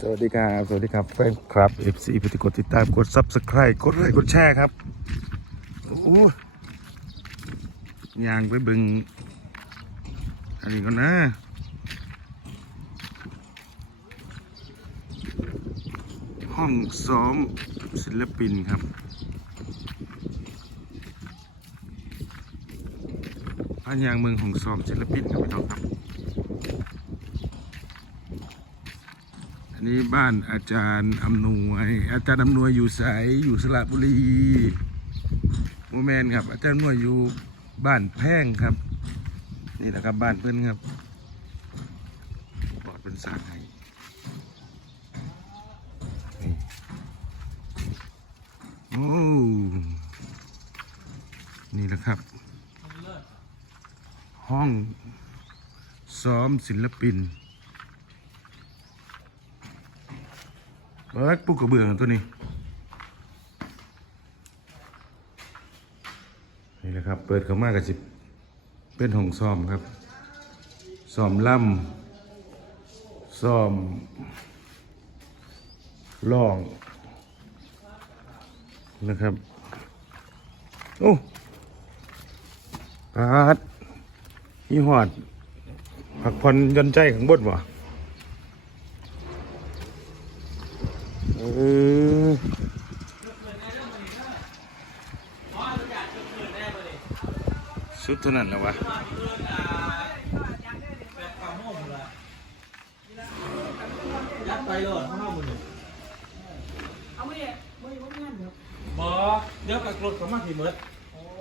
สวัสดีครับ สวัสดีครับแฟนคลับ FC ปฏิกดติดตามกด Subscribe กดไลค์กดแชร์ครับ โอ้ยางไปบึงอันนี้ก่อนนะห้องซ้อมศิลปินครับพานยางเมืองห้องซ้อมศิลปินครับพี่น้องครับ นี้บ้านอาจารย์อำนวย อาจารย์อำนวยอยู่สายอยู่สระบุรีโมแมนครับ อาจารย์อำนวยอยู่บ้านแพ่งครับ นี่แหละครับบ้านเพื่อนครับบอดเป็นสางให้โอ้นี่แหละครับ ห้องซ้อมศิลปิน เบิกปุ๊กกระเบื้องตัวนี้ นี่แหละครับ เปิดเข้ามากับสิบเป็นห้องซ้อมครับซ้อมล่ำซ้อมร้องนะครับ โอ้ปาดนี่หอดผักผ่อนยนใจข้างบนวะ ออสุดเท่านั้นแล้ววะยัดไปเลยข้างนอกมือหนึ่งเอาไม่ได้ไม่ได้ไม่งานเดี๋ยวบอเดี๋ยวกับกรดเขามาผีเมิด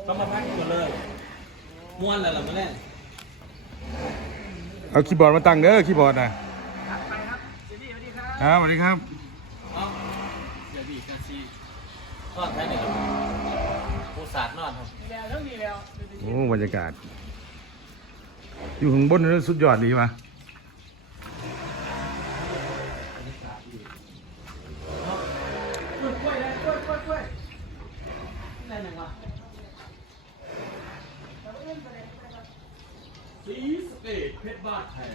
เขามาพักหมดเลยม้วนอะไรล่ะมาแน่เอาคีย์บอร์ดมาตั้งเด้อคีย์บอร์ดนะไปครับเจนี่สวัสดีครับ ครับสวัสดีครับ เอ้าเสียบีกาซี นอนแค่ไหนครับปูสาดนอนครับมีแล้วเรื่องนี้แล้วโอ้บรรยากาศ อยู่ข้างบนนี่สุดยอดดีวะกล้วยกล้วยเลยกล้วยกล้วยกล้วยนี่อะไรหนังวะสีสเตทเพชรบ้านแท้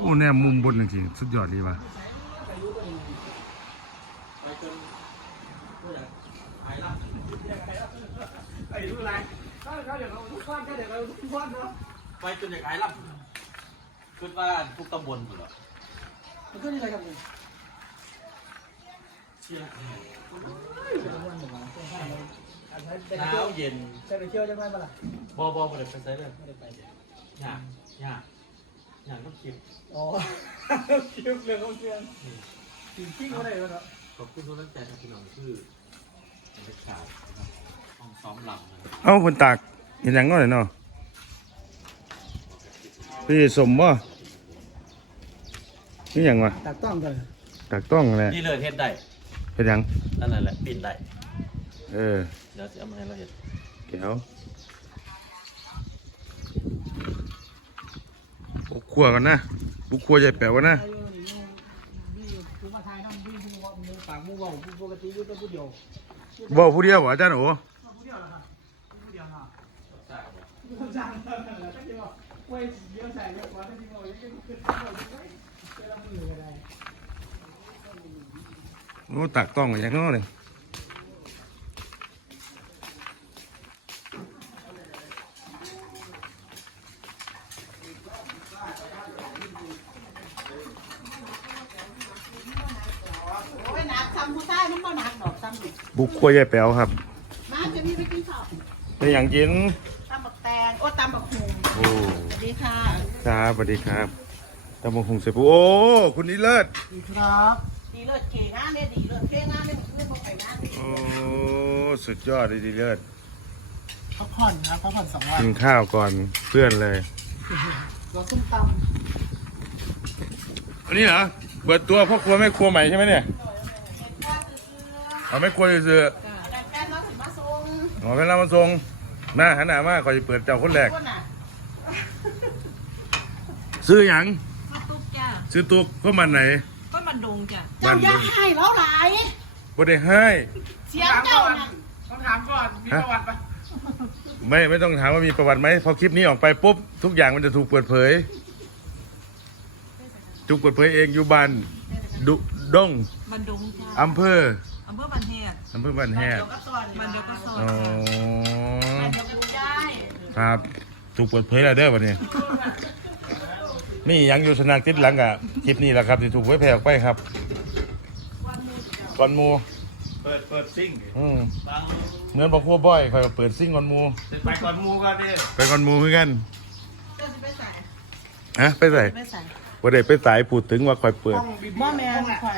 โอ้แนมมุมบนจริงๆสุดยอดดีวะไปจน ไอ้รู้ไรเขาเขาเดี๋ยวเราทุกคนเดี๋ยวเราทุกคนเนาะไปจนอยากหายละคิดว่าทุกตำบลหมดเหรอมันก็นี่อะไรกันเนี่ยเชี่ยหนาวเย็นจะไปเที่ยวจะไปปะล่ะบอบอบ่ได้ไปใช้เลยไม่ได้ไปยากยากยากต้องคิดอ๋อคิวเรื่องของเรื่องจริงจริงอะไรวะเนาะขอบคุณทุกท่านใจครับพี่น้องชื่อ เป็นข่าวนะครับห้องซ้อมลำนะครับเอ้าคนตากเห็นหยังก็เลยเนาะพี่สมบ่นี่หยังวะตัดต้องกันตากต้องแหละนี่เลยเฮ็ดได้เห็นหยังนั่นแหละปีนได้เออเดี๋ยวจะเอามาให้เราเห็นเดี๋ยวบุกครัวกันนะบุกครัวใหญ่แป๋วกันนะไอ้ยูนี่ยูนี่กูมาทายน้ำพี่ผู้ว่ามึงปากมึงว่าปกติอยู่แต่ผู้เดียว บ่ผู้เดียวเหรออาจารย์โอผู้เดียวเหรอครับผู้เดียวเหรอผู้จ้างเท่านั้นแหละถ้าจะบอกเว้ยเดี๋ยวใส่เดี๋ยวขอถ้าจะบอกยังจะขึ้นขาจะไปเจอมืออะไรโอ้ตักต้องอย่างนั้นเลย โอ้ยหนักซ้ำผู้ใต้มันก็หนักดอกซ้ำดิ บุกครัวใหญ่แป๋วครับมาจะมีไปกินข้าวเป็นอย่างกินตำบักแตงโอ้ตำบักหุ่งโอ้สวัสดีค่ะครับสวัสดีครับตำบักหุงเสร็จปุ๊บโอ้คุณนี่เลิศดีครับดีเลิศเก่งงานเนี่ยดีเลิศเก่งงานเนี่ยเล่นบอกไปงานเนี่ยโอ้สุดยอดดีเลิศพักผ่อนครับพักผ่อนสองวันกินข้าวก่อนเพื่อนเลยเราส้มตอันนี้เหรอเปิดตัวพ่อครัวแม่ครัวใหม่ใช่ไหมเนี่ยเห็นว่าซื้อ เอาแม่ครัวซื้อๆแต่แฟนเราถึงมาส่งๆอ๋อเป็นรามาทรงหน้าหันหน้ามาก่อนจะเปิดเจ้าคนแรกคนน่ะซื้อหยังมาตุ๊กจ้ะซื้อตุ๊กก็มันไหนก็มันดงจ้ะเจ้าอย่าให้เราหลาย บ่ได้ให้ เสียงเจ้านั่นต้องถามก่อน มีประวัติปะไม่ไม่ต้องถามว่ามีประวัติไหมพอคลิปนี้ออกไปปุ๊บทุกอย่างมันจะถูกเปิดเผยจุกเปิดเผยเองอยู่บ้านดุดงบันดงจ้าอำเภออำ เภอบันเฮดอำเภอบ้านแฮดมันเดียวก็โซนอ๋อได้ครับ ถูกเปิดเผยแล้วเด้อวันนี้นี่ยังอยู่สนามติดหลังกับคลิปนี้แหละครับที่ถูกเผยแพร่ออกไปครับก่อนหมู เปิดเปิดซิ่งอืมบางเหมือนบอกพวกบ่อยคอยมาเปิดซิ่งก่อนหมู ไปก่อนหมูกันดิไปก่อนหมูคือกันก็จะไปใส่ฮะไปใส่ไปใส่บ่ได้ไปสายพูดถึงว่าคอยเปิด หม้อแมนไข่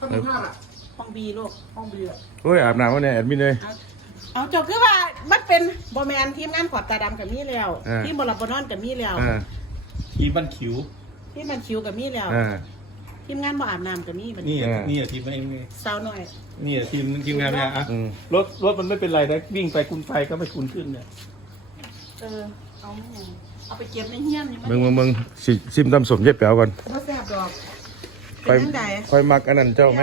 ต้องมีภาพอะ ห้องบีลูกห้องบีอะโอ้ยอาบน้ำวะเนี่ยแอดมินเลยเอาจบคือว่ามันเป็นบอแมนทีมงานขอบตาดำกับมีแล้วเออ ทีมบอลบอนอนกับมีแล้วอ่าทีมันคิว ทีมมันคิวกับมีแล้วอ่า ทีมงานบ่อาบน้ำกับมีบัดนี่อ่านี่ทีมมันเองนี่สาวหน่อย นี่ทีมทีมงานเนี่ยอะอืม รถรถมันไม่เป็นไรนะวิ่งไปคุณไปก็ไม่คุณขึ้นเนี่ยเออเอาเอาไปเก็บในเฮี้ยนนี่มันเบิ่งเบิ่งเบิ่งสิชิมตำสมเย็ดแป๋วก่อนบ่แซ่บดอกคอยเป็นจังไดคอยมักอันนั้นเจ้าไหม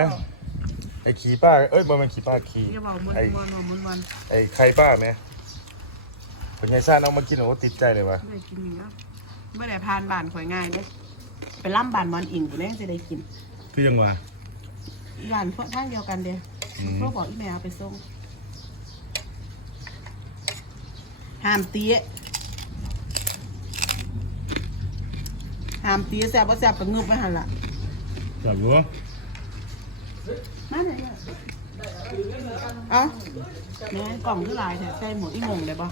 ไอ้ขี่ป้า เอ้ยบ่แม่นขี่ป้าขี่อย่าเว้ามันไอ้มันมันมันไอ้ไข่ป้าไหมเป็นไงซ่านเอามากินโอ้ติดใจเลยวะได้กินอีกแล้วบ่ได้ผ่านบ้านข่อยง่ายเด้ไปล่ำบ้านมอนอิงกูแรงสิได้กินคือยังวะบ้านพวกทางเดียวกันเด้อืมพวกบอกอีแม่เอาไปส่งห้ามตีห้ามตีแซ่บบ่แซ่บก็งึบไว้หั่นล่ะจับอยู่ มาไหนเนี่ยเอ้าแม่กล่องคือหลายแท้ใส่หมดอีงงได้ปะ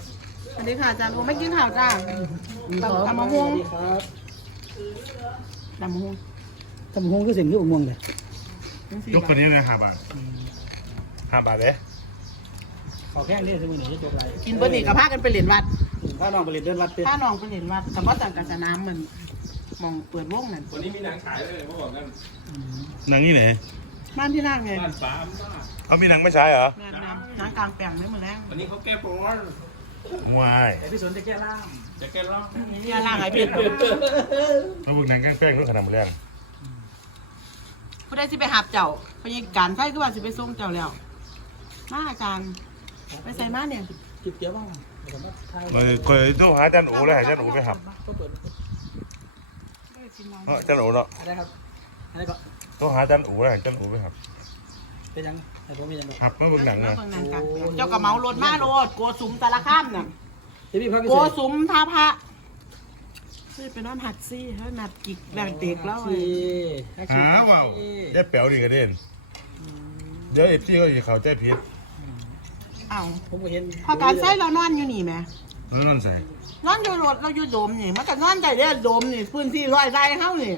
สวัสดีค่ะอาจารย์ผมไม่กินข้าวจ้าตำตำมะม่วงครับตำมะม่วงตำหงคือสิ่งที่ผมมองเลยจังสิยกตัวนี้เลยห้าบาทห้าบาทเลยขอแค่นี้สมุนไพรจบไรกินเบอร์นี่กับพากันไปเหรียญวัดถ้าน้องไปเรียนเดินวัดเป็นถ้าน้องไปเหรียญวัดแต่ว่าต่างกับสนามมันมองเปิดวงนั่นวันนี้มีหนังขายเลยเขาบอกนั่นหนังนี่ไหน บ้านที่นั่งไงบ้านฟ้าบ้าเอามีหนังไม่ใช่เหรองานน้ำน้ำกลางแปลงไม่เหมือนแรงวันนี้เขาแก้ปวดวายแต่พี่สนจะแก้ล่ามจะแก้ร้องนี่ล่างไอ้พี่เอาบุกหนังแกล้งแป้งด้วยขนาดมันแรงผู้ใดสิไปหาบเจ้าพยาการใช่คือว่าสิไปส่งเจ้าแล้วมาอาจารย์ไปใส่มาเนี่ยจิบเจียวบ้างผมว่าไทยเลยคอยต้องหาอาจารย์โอ๋เลยหาอาจารย์โอ๋ไปหับก็เปิดเนาะอาจารย์โอ๋เนาะอะไรครับอะไรก็ ต้องหาอาจารย์โอ๋เลยหาอาจารย์โอ๋ไปหับเป็นยังไอ้ผมมียังไงหับมาเบุกหนังมานะเบิ่งหนังกลางแปลงเจ้ากับเมารถมาโลดโกสุมตะละข้ามน่ะเดี๋ยวพี่พักโกสุมท่าพระซื้อไปนอนหัดซี่ถ้านัดกิกแรงเด็กแล้วไอ้หาว่าวแย่แป๋วดีกระเด็นเดี๋ยวเอฟซีก็จะเข้าใจผิดเอ้าผมก็เห็นพอการใส่เรานอนอยู่นี่ไหมแล้วนั่นใส่นอนอยู่รถเราอยู่โดมนี่มันก็นอนใจเด้อโดมนี่พื้นที่ร้อยไร่เฮานี่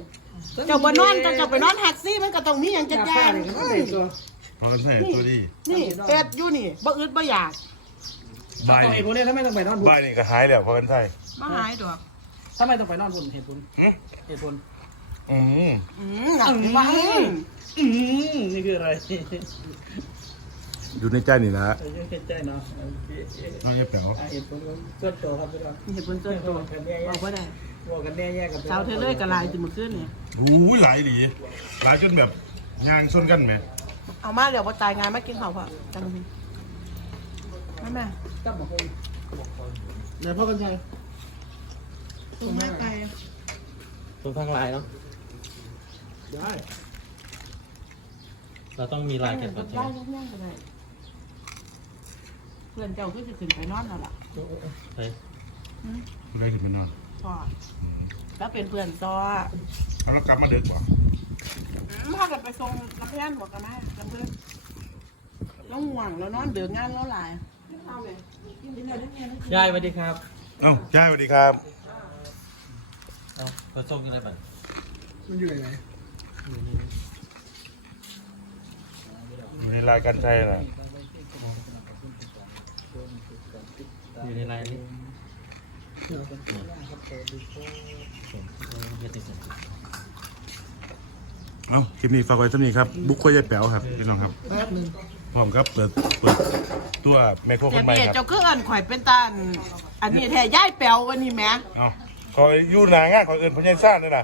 เจ้าบ่นอนก็เจ้าไปนอนแท็กซี่มันก็ต้องมีหยังจัดยาการนี่ก็เป็นตัวพอกันใส่ตัวดีนี่เป็ดอยู่นี่บ่อึดบ่อยากใบต่อยผมเนี่ยทำไมต้องไปนอนบุญใบนี่ก็หายแล้วพอกันใส่มาหายดอกทำไมต้องไปนอนบุญเหตุผลเหตุผลอืมอืมหนักว่าอืมนี่คืออะไรอยู่ในใจนี่นะเรื่องใจเนาะน้องแย่แป๋วเหตุผลส่วนตัวครับพี่น้องเห็นเพิ่นเจอตัวบอกบ่ได้ บอกกันแน่แยกกันเช้าเธอเลยก็ลายสิมื้อคืนนี่โอ้ยหลายดีหลายจนแบบยางชนกันไหมเอามาเดี๋ยวบ่ตายงานมากินข้าวพ่อจังซี่มาแม่ตั้มบอกคนไหนพ่อกันชัยตุ้มแม่ไปตรงข้างลายเนาะได้เราต้องมีลายเก็บก่อนใช่ได้ไหมยังยังก็ได้เพื่อนเจ้าคือสิขึ้นไปนอนแล้วล่ะเฮ้ยได้ขึ้นไปนอน พ่อแล้วเป็นเพื่อนซอเอาแล้วกลับมาเด็กบ่พากันไปส่งน้ำเพื่อนบอกกันมาน้ำเพื่อนแล้วห่วงแล้วนอนเดือดงานแล้วหลายเอาเลยยายสวัสดีครับเอ้าจ้าสวัสดีครับเอาไปส่งยังไงบ้างมันอยู่ไหนอยู่ในรายการใช่น่ะอยู่ในลายนี้ เฮ็ดติดเอ้าคลิปนี้ฝากไว้เท่านี้ครับ บุ๊กคุยยายแป๋วครับพี่น้องครับแป๊บนึงพร้อมครับเปิดเปิดตัวแมคโครคเจ็บนใหม่เบียครับเจ้าคือเอินข่อยเป็นตาอันอันนี้แท้ย่ายแปลววันนี้แหม่เอ้าขออยู่หนางานขอเอินพญายซ่านด้วยนะ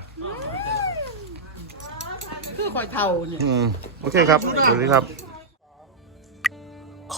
คือข่อยเท่าเนี่ย อืมโอเคครับสวัสดีครับ